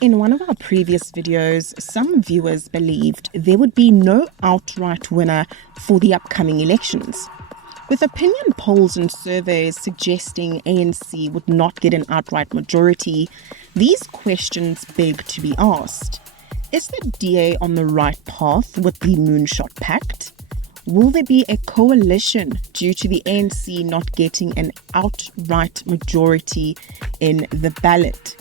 In one of our previous videos, some viewers believed there would be no outright winner for the upcoming elections. With opinion polls and surveys suggesting ANC would not get an outright majority, these questions beg to be asked. Is the DA on the right path with the Moonshot Pact? Will there be a coalition due to the ANC not getting an outright majority in the ballot?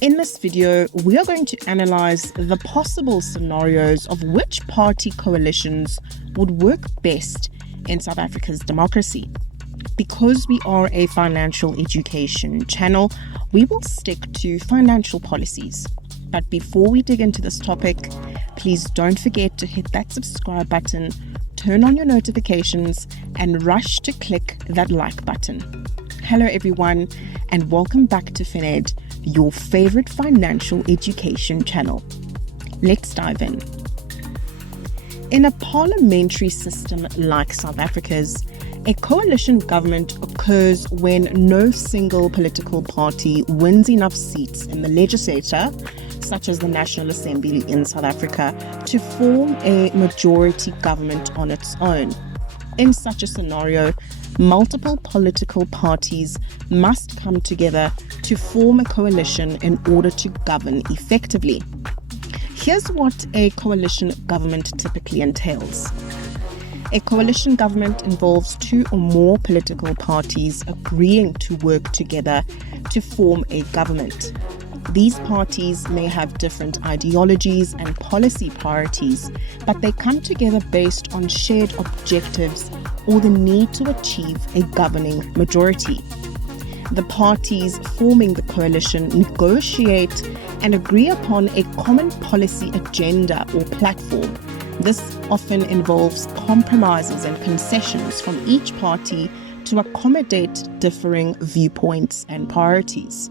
In this video, we are going to analyze the possible scenarios of which party coalitions would work best in South Africa's democracy. Because we are a financial education channel, we will stick to financial policies. But before we dig into this topic, please don't forget to hit that subscribe button, turn on your notifications, and rush to click that like button. Hello everyone, and welcome back to FinEd, your favorite financial education channel. Let's dive in. In a parliamentary system like South Africa's, a coalition government occurs when no single political party wins enough seats in the legislature, such as the National Assembly in South Africa, to form a majority government on its own. In such a scenario, multiple political parties must come together to form a coalition in order to govern effectively. Here's what a coalition government typically entails. A coalition government involves two or more political parties agreeing to work together to form a government. These parties may have different ideologies and policy priorities, but they come together based on shared objectives or the need to achieve a governing majority. The parties forming the coalition negotiate and agree upon a common policy agenda or platform. This often involves compromises and concessions from each party to accommodate differing viewpoints and priorities.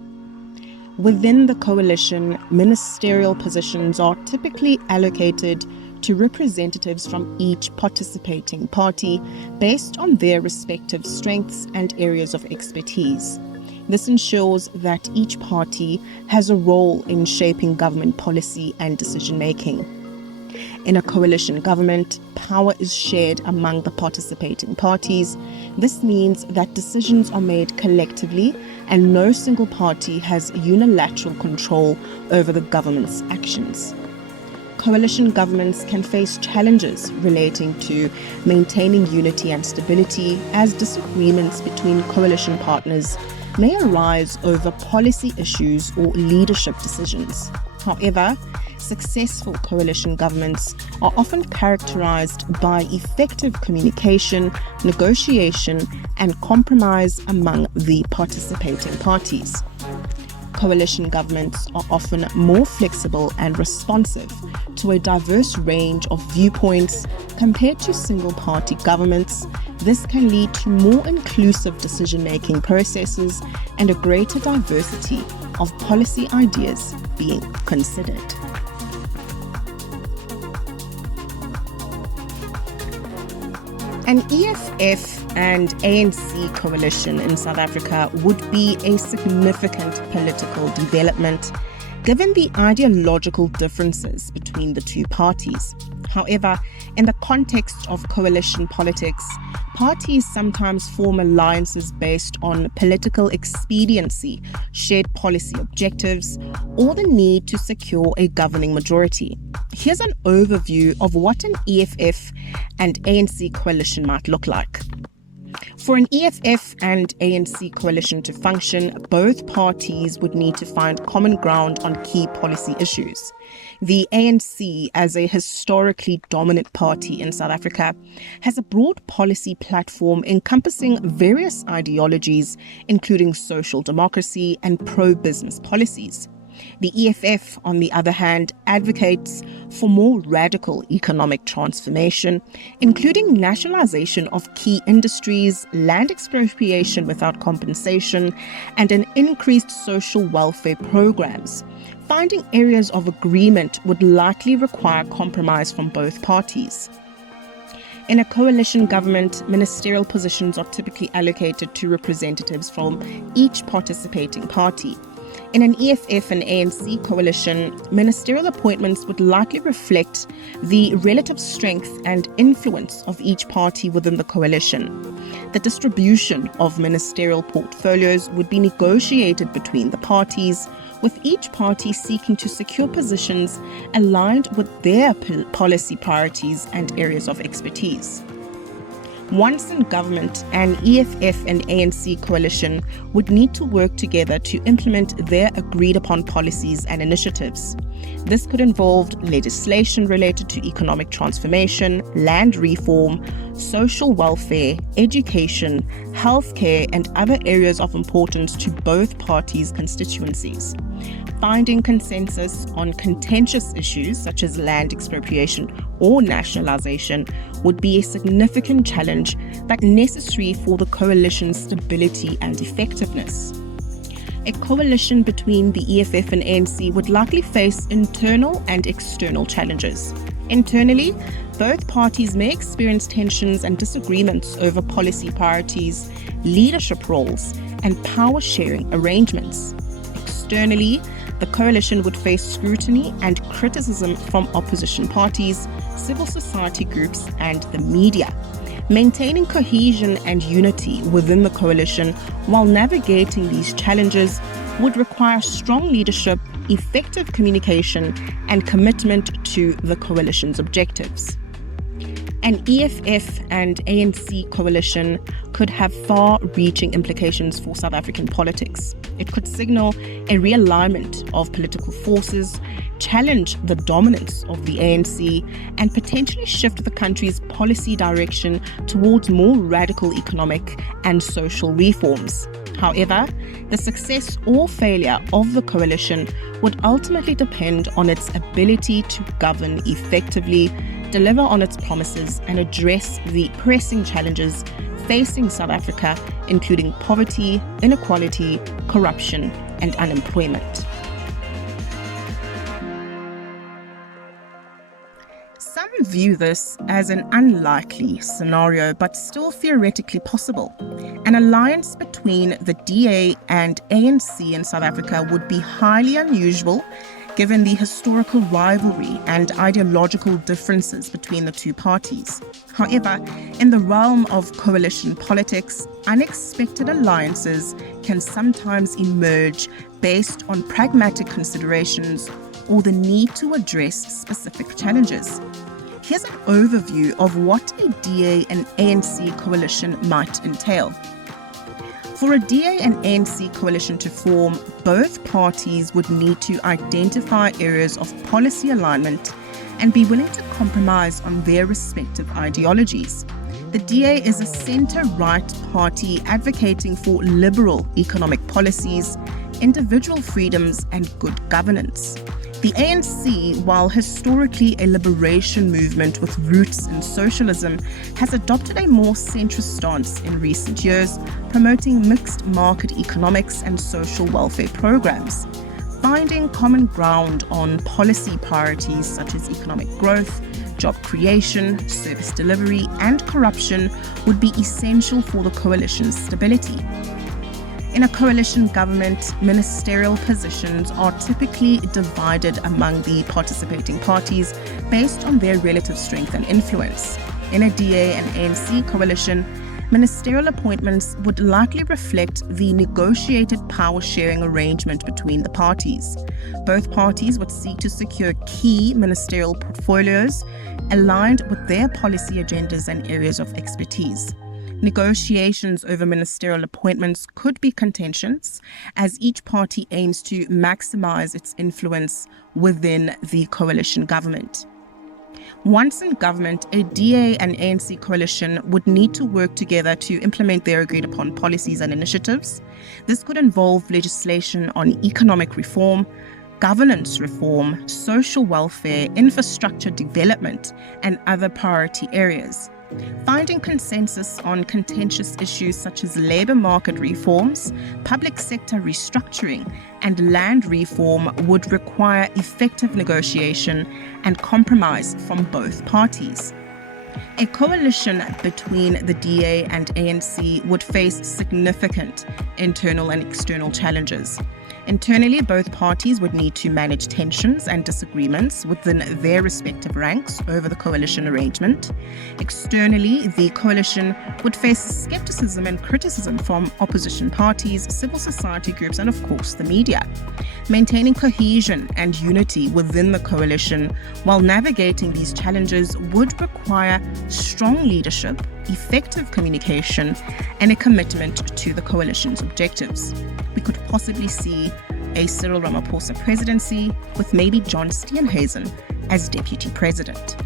Within the coalition, ministerial positions are typically allocated to representatives from each participating party based on their respective strengths and areas of expertise. This ensures that each party has a role in shaping government policy and decision-making. In a coalition government, power is shared among the participating parties. This means that decisions are made collectively and no single party has unilateral control over the government's actions. Coalition governments can face challenges relating to maintaining unity and stability, as disagreements between coalition partners may arise over policy issues or leadership decisions. However, successful coalition governments are often characterized by effective communication, negotiation, and compromise among the participating parties. Coalition governments are often more flexible and responsive to a diverse range of viewpoints compared to single-party governments. This can lead to more inclusive decision-making processes and a greater diversity of policy ideas being considered. An EFF and ANC coalition in South Africa would be a significant political development, given the ideological differences between the two parties. However, in the context of coalition politics, parties sometimes form alliances based on political expediency, shared policy objectives, or the need to secure a governing majority. Here's an overview of what an EFF and ANC coalition might look like. For an EFF and ANC coalition to function, both parties would need to find common ground on key policy issues. The ANC, as a historically dominant party in South Africa, has a broad policy platform encompassing various ideologies, including social democracy and pro-business policies. The EFF, on the other hand, advocates for more radical economic transformation, including nationalization of key industries, land expropriation without compensation, and an increased social welfare programs. Finding areas of agreement would likely require compromise from both parties. In a coalition government, ministerial positions are typically allocated to representatives from each participating party. In an EFF and ANC coalition, ministerial appointments would likely reflect the relative strength and influence of each party within the coalition. The distribution of ministerial portfolios would be negotiated between the parties, with each party seeking to secure positions aligned with their policy priorities and areas of expertise. Once in government, an EFF and ANC coalition would need to work together to implement their agreed-upon policies and initiatives. This could involve legislation related to economic transformation, land reform, social welfare, education, healthcare, and other areas of importance to both parties' constituencies. Finding consensus on contentious issues such as land expropriation or nationalization would be a significant challenge but necessary for the coalition's stability and effectiveness. A coalition between the EFF and ANC would likely face internal and external challenges. Internally, both parties may experience tensions and disagreements over policy priorities, leadership roles, and power-sharing arrangements. Externally, the coalition would face scrutiny and criticism from opposition parties, civil society groups, and the media. Maintaining cohesion and unity within the coalition while navigating these challenges would require strong leadership, effective communication, and commitment to the coalition's objectives. An EFF and ANC coalition could have far-reaching implications for South African politics. It could signal a realignment of political forces, challenge the dominance of the ANC, and potentially shift the country's policy direction towards more radical economic and social reforms. However, the success or failure of the coalition would ultimately depend on its ability to govern effectively, deliver on its promises, and address the pressing challenges facing South Africa, including poverty, inequality, corruption, and unemployment. Some view this as an unlikely scenario, but still theoretically possible. An alliance between the DA and ANC in South Africa would be highly unusual, given the historical rivalry and ideological differences between the two parties. However, in the realm of coalition politics, unexpected alliances can sometimes emerge based on pragmatic considerations or the need to address specific challenges. Here's an overview of what a DA and ANC coalition might entail. For a DA and ANC coalition to form, both parties would need to identify areas of policy alignment and be willing to compromise on their respective ideologies. The DA is a centre-right party advocating for liberal economic policies, individual freedoms, and good governance. The ANC, while historically a liberation movement with roots in socialism, has adopted a more centrist stance in recent years, promoting mixed market economics and social welfare programs. Finding common ground on policy priorities such as economic growth, job creation, service delivery, and corruption would be essential for the coalition's stability. In a coalition government, ministerial positions are typically divided among the participating parties based on their relative strength and influence. In a DA and ANC coalition, ministerial appointments would likely reflect the negotiated power-sharing arrangement between the parties. Both parties would seek to secure key ministerial portfolios aligned with their policy agendas and areas of expertise. Negotiations over ministerial appointments could be contentious, as each party aims to maximize its influence within the coalition government. Once in government, a DA and ANC coalition would need to work together to implement their agreed-upon policies and initiatives. This could involve legislation on economic reform, governance reform, social welfare, infrastructure development, and other priority areas. Finding consensus on contentious issues such as labour market reforms, public sector restructuring, and land reform would require effective negotiation and compromise from both parties. A coalition between the DA and ANC would face significant internal and external challenges. Internally, both parties would need to manage tensions and disagreements within their respective ranks over the coalition arrangement. Externally, the coalition would face skepticism and criticism from opposition parties, civil society groups, and of course the media. Maintaining cohesion and unity within the coalition while navigating these challenges would require strong leadership, effective communication, and a commitment to the coalition's objectives. We could possibly see a Cyril Ramaphosa presidency with maybe John Steenhuisen as deputy president.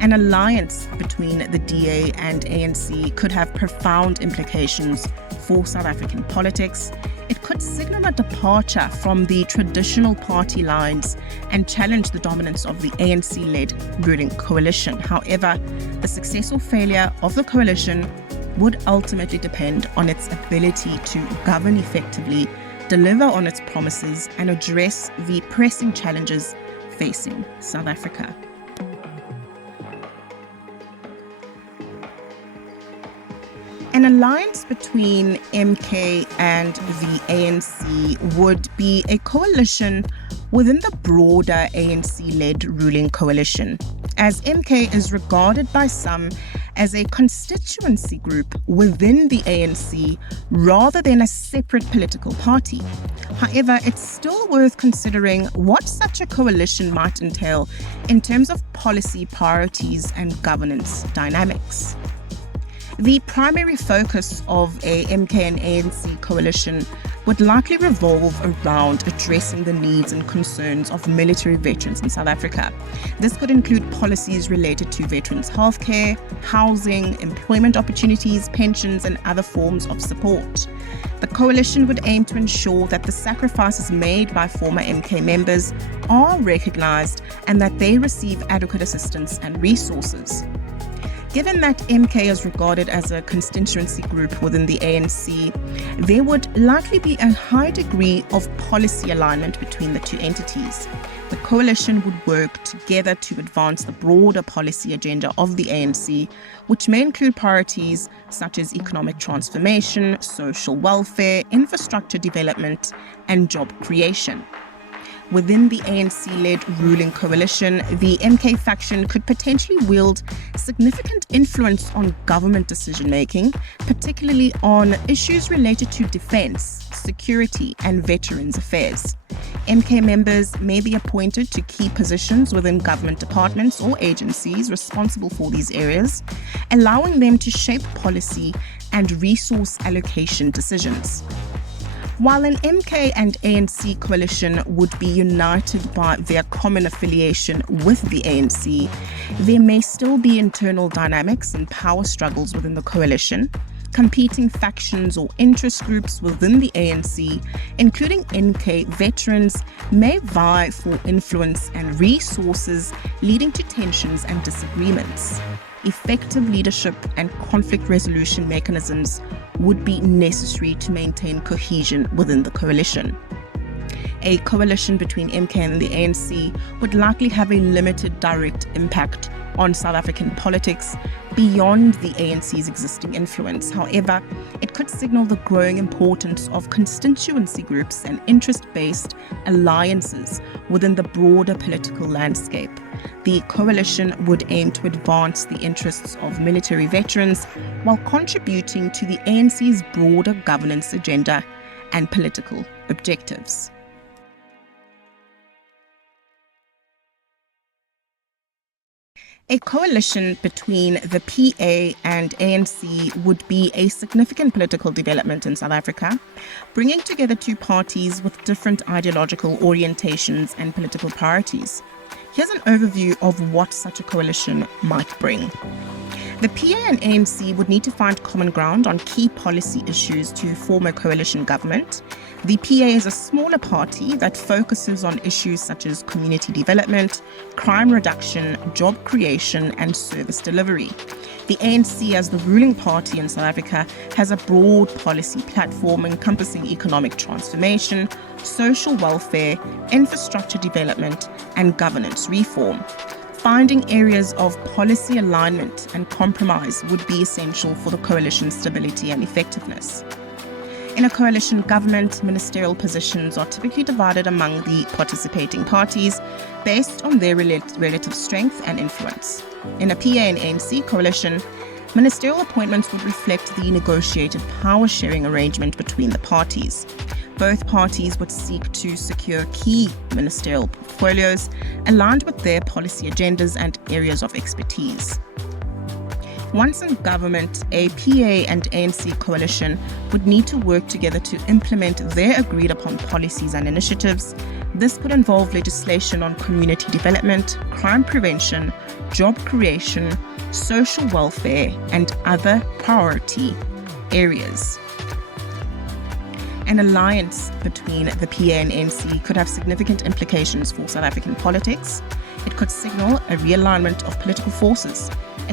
An alliance between the DA and ANC could have profound implications for South African politics. It could signal a departure from the traditional party lines and challenge the dominance of the ANC-led ruling coalition. However, the success or failure of the coalition would ultimately depend on its ability to govern effectively, deliver on its promises, and address the pressing challenges facing South Africa. An alliance between MK and the ANC would be a coalition within the broader ANC-led ruling coalition, as MK is regarded by some as a constituency group within the ANC rather than a separate political party. However, it's still worth considering what such a coalition might entail in terms of policy priorities and governance dynamics. The primary focus of a MK and ANC coalition would likely revolve around addressing the needs and concerns of military veterans in South Africa. This could include policies related to veterans' healthcare, housing, employment opportunities, pensions, and other forms of support. The coalition would aim to ensure that the sacrifices made by former MK members are recognized and that they receive adequate assistance and resources. Given that MK is regarded as a constituency group within the ANC, there would likely be a high degree of policy alignment between the two entities. The coalition would work together to advance the broader policy agenda of the ANC, which may include priorities such as economic transformation, social welfare, infrastructure development, and job creation. Within the ANC-led ruling coalition, the MK faction could potentially wield significant influence on government decision-making, particularly on issues related to defense, security, and veterans affairs. MK members may be appointed to key positions within government departments or agencies responsible for these areas, allowing them to shape policy and resource allocation decisions. While an MK and ANC coalition would be united by their common affiliation with the ANC, there may still be internal dynamics and power struggles within the coalition. Competing factions or interest groups within the ANC, including MK veterans, may vie for influence and resources, leading to tensions and disagreements. Effective leadership and conflict resolution mechanisms would be necessary to maintain cohesion within the coalition. A coalition between MK and the ANC would likely have a limited direct impact on South African politics beyond the ANC's existing influence. However, it could signal the growing importance of constituency groups and interest-based alliances within the broader political landscape. The coalition would aim to advance the interests of military veterans while contributing to the ANC's broader governance agenda and political objectives. A coalition between the PA and ANC would be a significant political development in South Africa, bringing together two parties with different ideological orientations and political priorities. Here's an overview of what such a coalition might bring. The PA and ANC would need to find common ground on key policy issues to form a coalition government. The PA is a smaller party that focuses on issues such as community development, crime reduction, job creation, and service delivery. The ANC, as the ruling party in South Africa, has a broad policy platform encompassing economic transformation, social welfare, infrastructure development, and governance reform. Finding areas of policy alignment and compromise would be essential for the coalition's stability and effectiveness. In a coalition government, ministerial positions are typically divided among the participating parties based on their relative strength and influence. In a PA and ANC coalition, ministerial appointments would reflect the negotiated power-sharing arrangement between the parties. Both parties would seek to secure key ministerial portfolios aligned with their policy agendas and areas of expertise. Once in government, a PA and ANC coalition would need to work together to implement their agreed-upon policies and initiatives. This could involve legislation on community development, crime prevention, job creation, social welfare, and other priority areas. An alliance between the PA and ANC could have significant implications for South African politics. It could signal a realignment of political forces,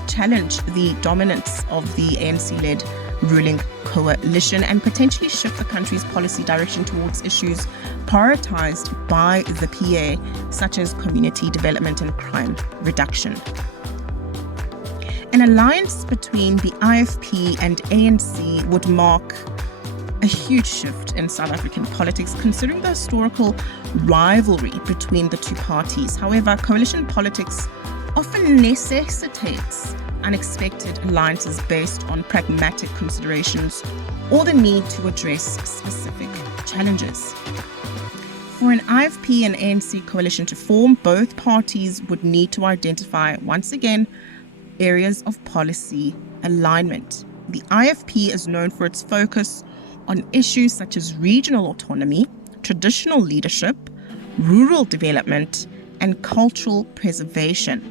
challenge the dominance of the ANC-led ruling coalition, and potentially shift the country's policy direction towards issues prioritized by the PA, such as community development and crime reduction. An alliance between the IFP and ANC would mark a huge shift in South African politics, considering the historical rivalry between the two parties. However, coalition politics often necessitates unexpected alliances based on pragmatic considerations or the need to address specific challenges. For an IFP and ANC coalition to form, both parties would need to identify, once again, areas of policy alignment. The IFP is known for its focus on issues such as regional autonomy, traditional leadership, rural development, and cultural preservation.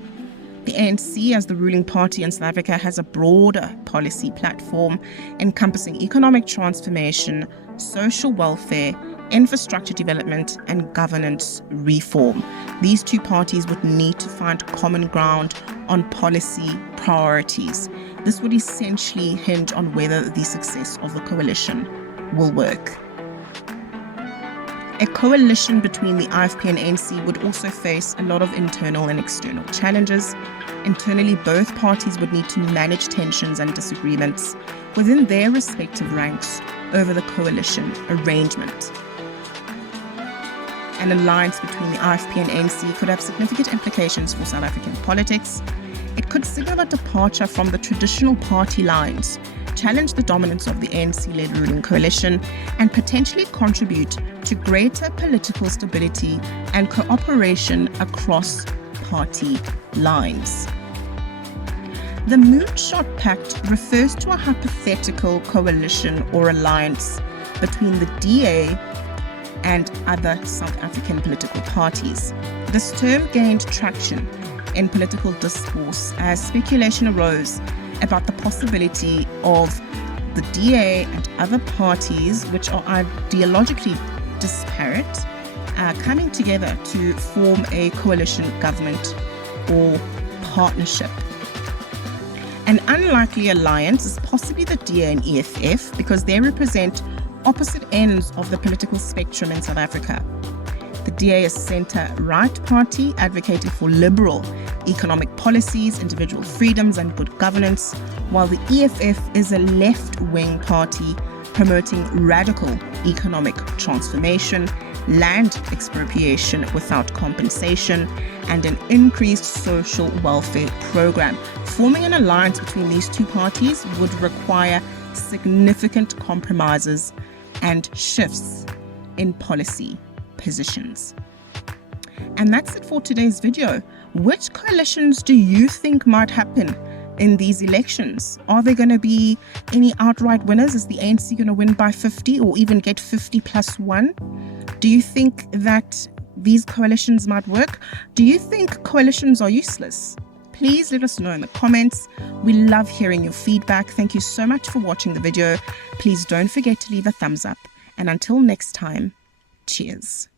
The ANC, as the ruling party in South Africa, has a broader policy platform encompassing economic transformation, social welfare, infrastructure development, and governance reform. These two parties would need to find common ground on policy priorities. This would essentially hinge on whether the success of the coalition will work. A coalition between the IFP and ANC would also face a lot of internal and external challenges. Internally, both parties would need to manage tensions and disagreements within their respective ranks over the coalition arrangement. An alliance between the IFP and ANC could have significant implications for South African politics. It could signal a departure from the traditional party lines, challenge the dominance of the ANC-led ruling coalition, and potentially contribute to greater political stability and cooperation across party lines. The Moonshot Pact refers to a hypothetical coalition or alliance between the DA and other South African political parties. This term gained traction in political discourse as speculation arose about the possibility of the DA and other parties, which are ideologically disparate, coming together to form a coalition government or partnership. An unlikely alliance is possibly the DA and EFF because they represent opposite ends of the political spectrum in South Africa. The DA is a centre-right party advocating for liberal economic policies, individual freedoms and good governance, while the EFF is a left-wing party promoting radical economic transformation, land expropriation without compensation, and an increased social welfare program. Forming an alliance between these two parties would require significant compromises and shifts in policy positions. And that's it for today's video. Which coalitions do you think might happen in these elections? Are there going to be any outright winners? Is the ANC going to win by 50 or even get 50 plus 1? Do you think that these coalitions might work? Do you think coalitions are useless? Please let us know in the comments. We love hearing your feedback. Thank you so much for watching the video. Please don't forget to leave a thumbs up. And until next time, cheers.